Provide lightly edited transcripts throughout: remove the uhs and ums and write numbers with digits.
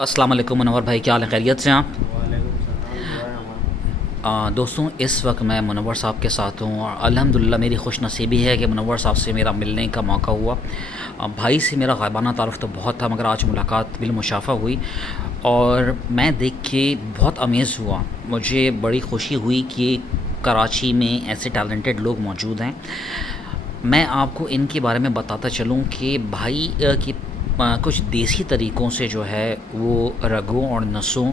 अस्सलाम वालेकुम मुनव्वर भाई, क्या हाल है? खैरियत से हैं आप? वालेकुम सलाम, दुआ है हमारा। दोस्तों, इस वक्त मैं मुनव्वर साहब के साथ हूँ और अल्हम्दुलिल्लाह मेरी खुशनसीबी है कि मुनव्वर साहब से मेरा मिलने का मौका हुआ। भाई से मेरा ग़ायबाना तारुफ़ तो बहुत था, मगर आज मुलाकात बिलमुशाफ़ा हुई और मैं देख के बहुत अमेज़ हुआ। मुझे बड़ी खुशी हुई कि कराची में ऐसे टैलेंटेड लोग मौजूद हैं। मैं आपको इनके बारे में बताता चलूँ कि भाई की कुछ देसी तरीक़ों से जो है वो रगों और नसों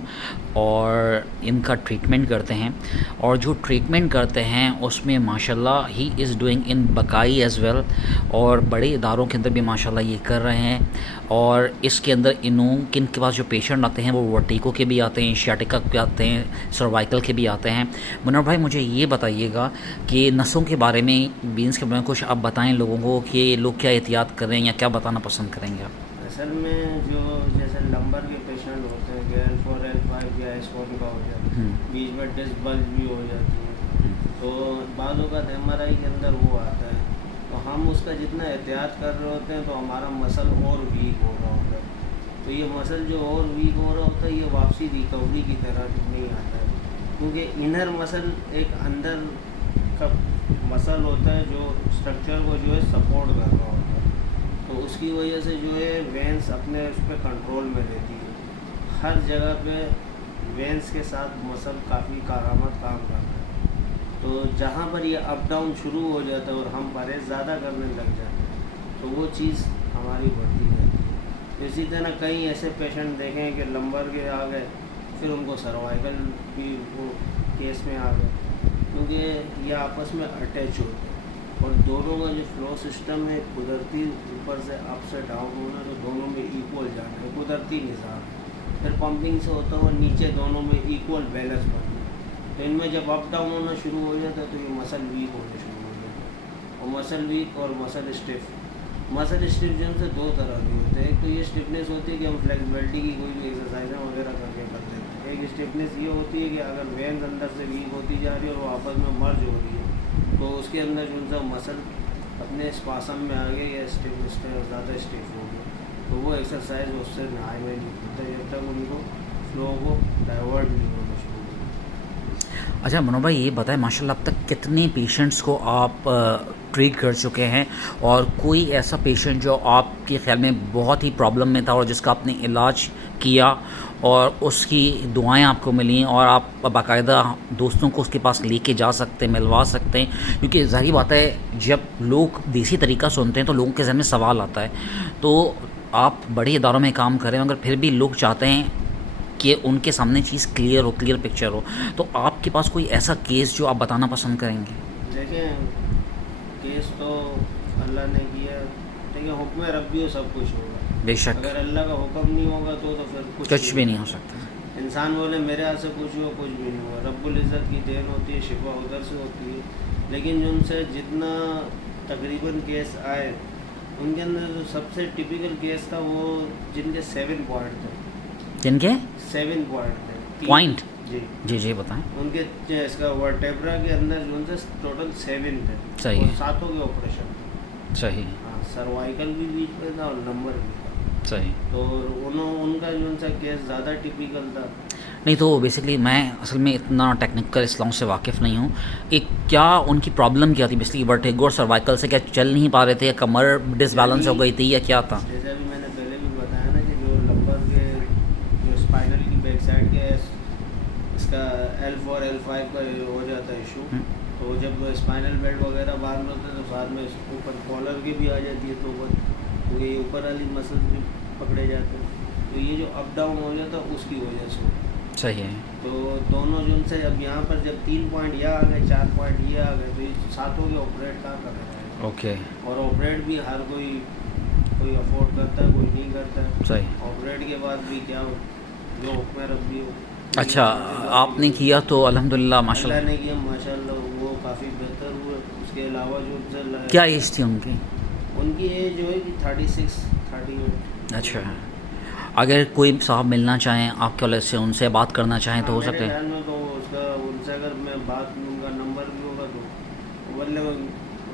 और इनका ट्रीटमेंट करते हैं, और जो ट्रीटमेंट करते हैं उसमें माशाल्लाह ही इज़ डूइंग इन बकाई एज़ वेल, और बड़े इदारों के अंदर भी माशाल्लाह ये कर रहे हैं। और इसके अंदर किन के पास जो पेशेंट आते हैं वो वर्टिको के भी आते हैं, शियाटिका के आते हैं, सर्वाइकल के भी आते हैं। मुनव्वर भाई, मुझे ये बताइएगा कि नसों के बारे में, बीन्स के बारे में कुछ आप बताएं लोगों को कि लोग क्या एहतियात करें या क्या बताना पसंद करेंगे आप? असल में जो जैसे लंबर के पेशेंट होते हैं कि L4 L5 या S4 का हो जाता है, हम्म। बीच में डिस्क बल्ज भी हो जाती है, तो बालों का MRI के अंदर वो आता है, तो हम उसका जितना एहतियात कर रहे होते हैं तो हमारा मसल और वीक हो रहा होता है। तो ये मसल जो और वीक हो रहा होता है ये वापसी रिकवरी की तरह नहीं आता है, क्योंकि इनर मसल एक अंदर का मसल होता है जो स्ट्रक्चर को जो है सपोर्ट कर रहा होता है, तो उसकी वजह से जो है वेंस अपने उस पर कंट्रोल में रहती है। हर जगह पे वेंस के साथ मसल काफ़ी कारआमद काम करता है, तो जहाँ पर ये अप डाउन शुरू हो जाता है और हम परहेज़ ज़्यादा करने लग जाते हैं तो वो चीज़ हमारी बढ़ती रहती है। इसी तरह कई ऐसे पेशेंट देखें कि लंबर के आ गए, फिर उनको सर्वाइकल भी वो केस में आ गए, क्योंकि ये आपस में अटैच होते हैं और दोनों का जो फ्लो सिस्टम है कुदरती ऊपर से अप से डाउन होना, तो दोनों में इक्वल जाना है, कुदरती निज़ाम। फिर पंपिंग से होता हुआ नीचे दोनों में इक्वल बैलेंस बनना, तो इनमें जब अप डाउन होना शुरू हो जाता है तो ये मसल वीक होने शुरू हो जाता है। और मसल वीक और मसल स्टिफ, मसल स्टिफ जो से दो तरह की होते हैं। एक तो ये स्टिफनेस होती है कि हम फ्लेक्सिबिलिटी की कोई भी एक्सरसाइज वगैरह करके कर लेते हैं। एक स्टिफनेस ये होती है कि अगर वेन्स अंदर से वीक होती जा रही है और वो आपस में मर्ज हो रही है, तो उसके अंदर जो सा मसल अपने स्पासम में आ गए या स्टिफ ज़्यादा स्टिफ हो गए, तो वो एक्सरसाइज उससे नहाए में नहीं होता जब तक उनको फ्लो को डाइवर्ट नहीं होना शुरू हो। अच्छा मनोज भाई, ये बताएं माशाल्लाह अब तक कितने पेशेंट्स को आप ट्रीट कर चुके हैं, और कोई ऐसा पेशेंट जो आपके ख्याल में बहुत ही प्रॉब्लम में था और जिसका आपने इलाज किया और उसकी दुआएं आपको मिली और आप बाकायदा दोस्तों को उसके पास लेके जा सकते हैं, मिलवा सकते हैं? क्योंकि ज़ाहिर बात है, जब लोग देसी तरीका सुनते हैं तो लोगों के जहन में सवाल आता है। तो आप बड़े इदारों में काम करें मगर फिर भी लोग चाहते हैं कि उनके सामने चीज़ क्लियर हो, क्लियर पिक्चर हो, तो आपके पास कोई ऐसा केस जो आप बताना पसंद करेंगे? देखें, केस तो अल्लाह ने किया, लेकिन हुक्म रब्बी हो सब कुछ होगा। बेशक। अगर अल्लाह का हुक्म नहीं होगा तो फिर कुछ भी नहीं हो सकता। इंसान बोले मेरे हाथ से कुछ हुआ, कुछ भी नहीं हुआ। रब्बुल इज़्ज़त की देन होती है, शिफा उधर से होती है। लेकिन जो उनसे जितना तकरीबन केस आए उनके अंदर जो सबसे टिपिकल केस था वो जिनके 7 पॉइंट थे। जिनके 7 पॉइंट थे, पॉइंट? जी जी जी बताएं। उनके इसका वर्टेब्रा के अंदर जो उनसे टोटल 7 थे। सही और है। 7 के ऑपरेशन थे। सही। हाँ, सर्वाइकल भी बीच में था और नंबर भी था। सही। तो उनका जो उनसा केस ज़्यादा टिपिकल था। नहीं तो बेसिकली मैं असल में इतना टेक्निकल इस्लाम से वाकिफ़ नहीं हूँ। एक क्या उनकी प्रॉब्लम क्या थी बेसिकली? वर्टिगो और सर्वाइकल से क्या चल नहीं पा रहे थे, या कमर डिसबैलेंस हो गई थी, या क्या था? जैसे अभी मैंने पहले भी बताया ना कि जो लंबर के जो स्पाइनल की बैक साइड के इसका L4 L5 का हो जाता है इशू, तो जब स्पाइनल बेल्ट वगैरह बाद में होते हैं तो बाद में ऊपर कॉलर की भी आ जाती है, तो ये ऊपर वाली मसल भी पकड़े जाते हैं, तो ये जो अप डाउन हो जाता है उसकी वजह से। सही है। तो दोनों जो उनसे अब यहाँ पर जब 3 पॉइंट ये आ गए, 4 पॉइंट ये आ गए, तो ये 7 के ऑपरेट कहाँ कर रहे हैं? ओके। और ऑपरेट भी हर कोई अफोर्ड करता है, कोई नहीं करता है। सही। ऑपरेट के बाद भी क्या हो, जो हुक्म रब्बी हो। अच्छा, आपने किया तो अल्हम्दुलिल्लाह अल्लाह माशाल्लाह। ने किया माशाल्लाह, वो काफ़ी बेहतर हुए। उसके अलावा जो उनसे क्या एज थी उनकी? उनकी एज जो है कि 36 38। अच्छा, अगर कोई साहब मिलना चाहें आपके वाले से, उनसे बात करना चाहें तो हो सकते मेरे हैं? ख्याल में तो उसका उनसे अगर मैं बात, उनका नंबर भी होगा तो बोले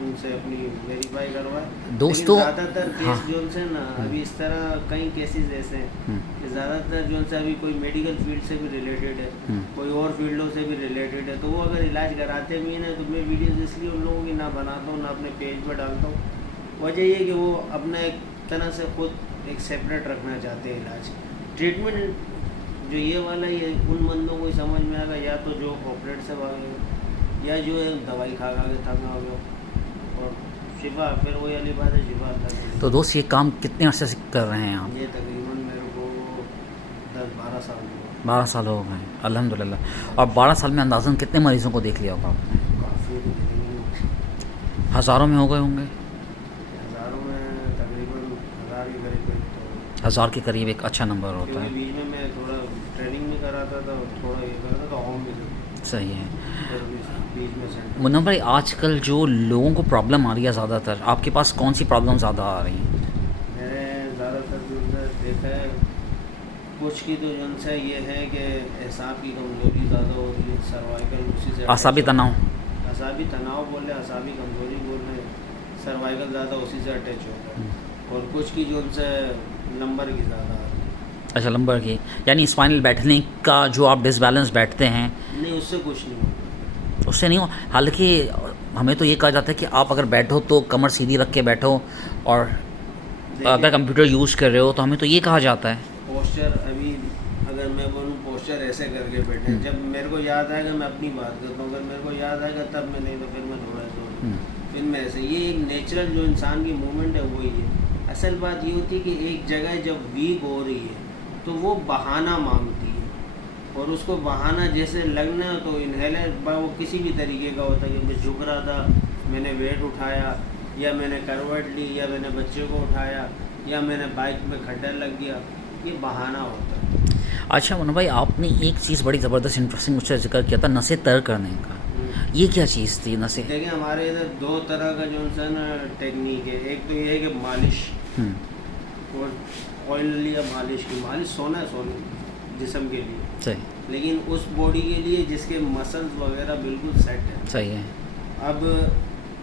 उनसे अपनी वेरीफाई करवाए। दोस्तों, लेकिन ज़्यादातर केस हाँ, जो से ना अभी इस तरह कई केसेस ऐसे हैं कि ज़्यादातर जो से अभी कोई मेडिकल फील्ड से भी रिलेटेड है, कोई और फील्डों से भी रिलेटेड है, तो वो अगर इलाज कराते भी हैं तो मैं वीडियोज़ इसलिए उन लोगों की ना बनाता हूँ, ना अपने पेज पर डालता हूँ। वजह ये कि वो अपना एक तरह से खुद एक सेपरेट रखना चाहते हैं इलाज। ट्रीटमेंट जो ये वाला ये उन बंदों को ही समझ में आएगा, या तो जो ऑपरेट से भागेगा, या जो है दवाई खा खा के थका हो, और शिफा फिर वही वाली बात है, शिफा अल्लाह की। तो दोस्त ये काम कितने अरसे से कर रहे हैं आप? ये तकरीबन मेरे को 10-12 साल हुआ। 12 साल हो गए, अल्हम्दुलिल्लाह। और 12 साल में अंदाज़न कितने मरीज़ों को देख लिया होगा आपने? काफ़ी हज़ारों में हो गए होंगे? हज़ारों में तकरीबन 1000 के करीब तो। 1000 के करीब एक अच्छा नंबर होता क्योंकि है। बीच में मैं थोड़ा ट्रेनिंग भी कराता था, थोड़ा ये करता था, होम भी सही है। बीच में सेंटर। मुन्ना भाई, आजकल जो लोगों को प्रॉब्लम आ रही है ज़्यादातर, आपके पास कौन सी प्रॉब्लम ज़्यादा आ रही हैं? मैंने ज़्यादातर जो है देखा है, कुछ की तो जो है ये है कि एसाब की कमज़ोरी ज़्यादा हो रही है, सर्वाइकल उसी से आसाबी तनाव। असाबी तनाव बोल रहे, असाबी कमज़ोरी बोल रहे, सर्वाइकल ज़्यादा उसी से अटैच होता है। और कुछ की जो उनसे नंबर की ज़्यादा आ रही है। अच्छा, लंबर की, यानी स्पाइनल बैठने का जो आप डिसबैलेंस बैठते हैं, नहीं, उससे कुछ नहीं होता। उससे नहीं हो। हालांकि हमें तो ये कहा जाता है कि आप अगर बैठो तो कमर सीधी रख के बैठो, और अगर कंप्यूटर यूज़ कर रहे हो तो हमें तो ये कहा जाता है। पोस्चर अभी अगर मैं बोलूँ पोस्चर ऐसे करके बैठे, जब मेरे को याद आएगा मैं अपनी बात करता हूँ, अगर मेरे को याद आएगा तब मैं, नहीं तो फिर मैं थोड़ा फिर मैं ऐसे, ये एक नेचुरल जो इंसान की मूवमेंट है वही है। असल बात ये होती है कि एक जगह जब वीक हो रही है तो वो बहाना मांगती है, और उसको बहाना जैसे लगना है तो इन्हेलर वो किसी भी तरीके का होता है कि मैं झुक रहा था, मैंने वेट उठाया, या मैंने करवट ली, या मैंने बच्चे को उठाया, या मैंने बाइक में खड्डा लग गया, ये बहाना होता है। अच्छा मुन्ना भाई, आपने एक चीज़ बड़ी ज़बरदस्त इंटरेस्टिंग मुझसे जिक्र किया था, नसें तर करने का। ये क्या चीज़ थी नसें? देखिए, हमारे इधर दो तरह का जो है ना टेक्निक है। एक तो ये है कि मालिश, और ऑयल या मालिश की मालिश सोना जिस्म के लिए सही, लेकिन उस बॉडी के लिए जिसके मसल्स वगैरह बिल्कुल सेट है। सही है। अब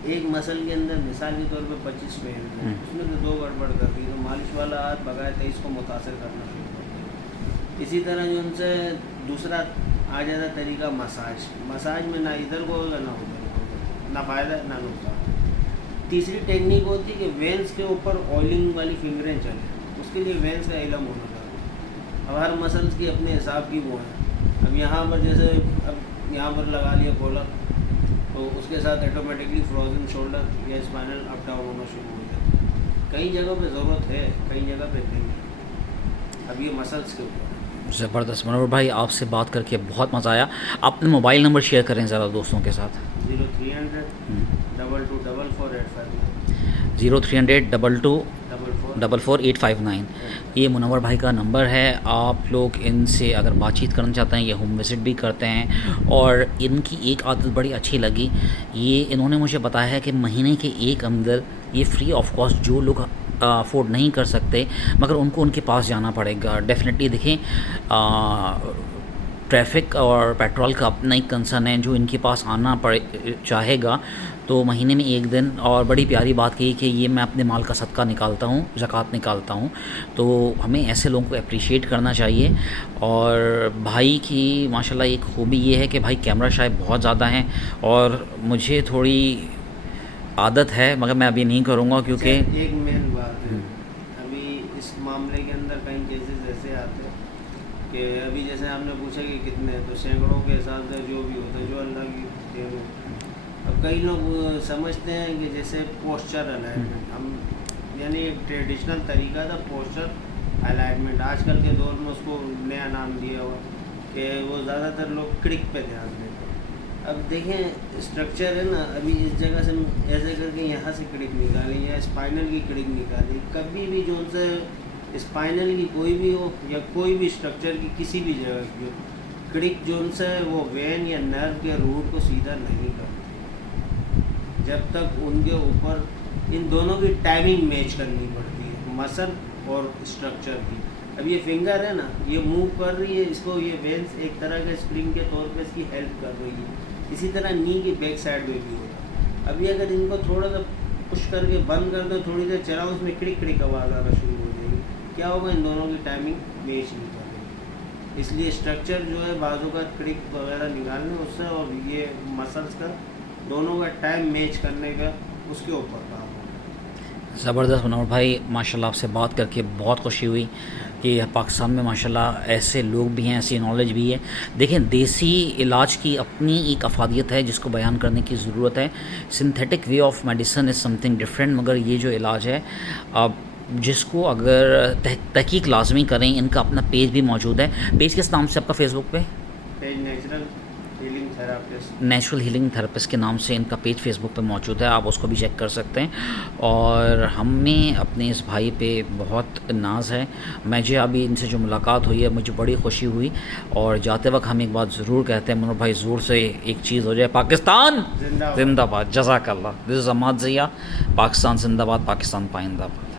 एक मसल के अंदर मिसाल के तौर पे 25 वेन्स हैं, उसमें से 2 गड़बड़ कर दी तो मालिश वाला हाथ बगाए 23 को मुतासर करना शुरू कर दिया। इसी तरह जो उनसे दूसरा आ जाता तरीका मसाज में ना इधर को होगा ना उधर को होगा, ना फ़ायदा ना नुकसान। तीसरी टेक्निक होती है कि वेंस के ऊपर ऑयलिंग वाली फिंगरें चलें, उसके लिए वेंस का इलम होना चाहिए। अब हर मसल्स की अपने हिसाब की वो है। अब यहाँ पर जैसे अब यहाँ पर लगा लिया कॉलर, तो उसके साथ ऑटोमेटिकली फ्रोजन शोल्डर या स्पाइनल अप डाउन होना शुरू हो जाता है। कई जगह पे ज़रूरत है, कई जगह पे नहीं है। अब ये मसल्स के ऊपर। ज़बरदस्त मनोहर भाई, आपसे बात करके बहुत मज़ा आया। अपने मोबाइल नंबर शेयर करें ज़रा दोस्तों के साथ। 0300 2244 0300 2244 ये मुनव्वर भाई का नंबर है। आप लोग इनसे अगर बातचीत करना चाहते हैं, ये होम विज़िट भी करते हैं। और इनकी एक आदत बड़ी अच्छी लगी, ये इन्होंने मुझे बताया है कि महीने के एक अंदर ये फ्री ऑफ कॉस्ट जो लोग अफोर्ड नहीं कर सकते मगर उनको उनके पास जाना पड़ेगा। डेफिनेटली देखें, ट्रैफिक और पेट्रोल का अपना ही कंसर्न है, जो इनके पास आना चाहेगा तो महीने में एक दिन। और बड़ी प्यारी बात कही कि ये मैं अपने माल का सदका निकालता हूँ, ज़कात निकालता हूँ। तो हमें ऐसे लोगों को अप्रिशिएट करना चाहिए। और भाई की माशाल्लाह एक खूबी ये है कि भाई कैमरा शाय बहुत ज़्यादा हैं, और मुझे थोड़ी आदत है मगर मैं अभी नहीं करूँगा क्योंकि एक मेन बात है, अभी इस मामले के अंदर कई केसेस ऐसे आते हैं कि अभी जैसे आपने पूछा कि कितने, तो सैकड़ों के हिसाब से जो भी होता है, जो अल्लाह की देन है। अब कई लोग समझते हैं कि जैसे पोस्चर अलाइनमेंट, हम यानी एक ट्रेडिशनल तरीका था पोस्चर अलाइनमेंट, आजकल के दौर में उसको नया नाम दिया हुआ कि वो ज़्यादातर लोग क्रिक पे ध्यान देते हैं। अब देखें स्ट्रक्चर है ना, अभी इस जगह से ऐसे करके यहाँ से क्रिक निकाली या स्पाइनल की क्रिक निकाली, कभी भी जो उनसे स्पाइनल की कोई भी हो या कोई भी स्ट्रक्चर की किसी भी जगह की हो, क्रिक जो उनसे वो वेन या नर्व के रूट को सीधा नहीं करती जब तक उनके ऊपर इन दोनों की टाइमिंग मैच करनी पड़ती है, मसल और स्ट्रक्चर की। अब ये फिंगर है ना, ये मूव कर रही है, इसको ये वेन्स एक तरह के स्प्रिंग के तौर पे इसकी हेल्प कर रही है। इसी तरह नी की बैक साइड में भी होगा, अभी अगर इनको थोड़ा सा पुश करके बंद कर दो, थोड़ी देर चलाओ, उसमें क्रिक क्रिक आवाज़ आना शुरू हो जाएगी। क्या होगा, इन दोनों की टाइमिंग मैच नहीं करेगी। इसलिए स्ट्रक्चर जो है बाजू का क्रिक वगैरह निकालने उससे, और ये मसल्स का दोनों का टाइम मैच करने का उसके ऊपर काम होगा। ज़बरदस्त मुनव्वर भाई, माशाल्लाह आपसे बात करके बहुत खुशी हुई कि पाकिस्तान में माशाल्लाह ऐसे लोग भी हैं, ऐसी नॉलेज भी है। देखें, देसी इलाज की अपनी एक अफादियत है जिसको बयान करने की ज़रूरत है। Synthetic way of medicine is something different, मगर ये जो इलाज है अब जिसको अगर तहकीक लाजमी करें, इनका अपना पेज भी मौजूद है। पेज किस नाम से आपका फेसबुक पे? Page natural healing therapist. Natural healing therapist के नाम से इनका पेज फेसबुक पे मौजूद है, आप उसको भी चेक कर सकते हैं। और हमें अपने इस भाई पे बहुत नाज है। मुझे अभी इनसे जो मुलाकात हुई है मुझे बड़ी खुशी हुई, और जाते वक्त हम एक बात ज़रूर कहते हैं मुनव्वर भाई, ज़ोर से एक चीज़ हो जाए, पाकिस्तान जिंदाबाद। जिंदाबाद। जज़ाकल्लाह। This is Ahmad Zia. पाकिस्तान जिंदाबाद, पाकिस्तान पाइंदाबाद।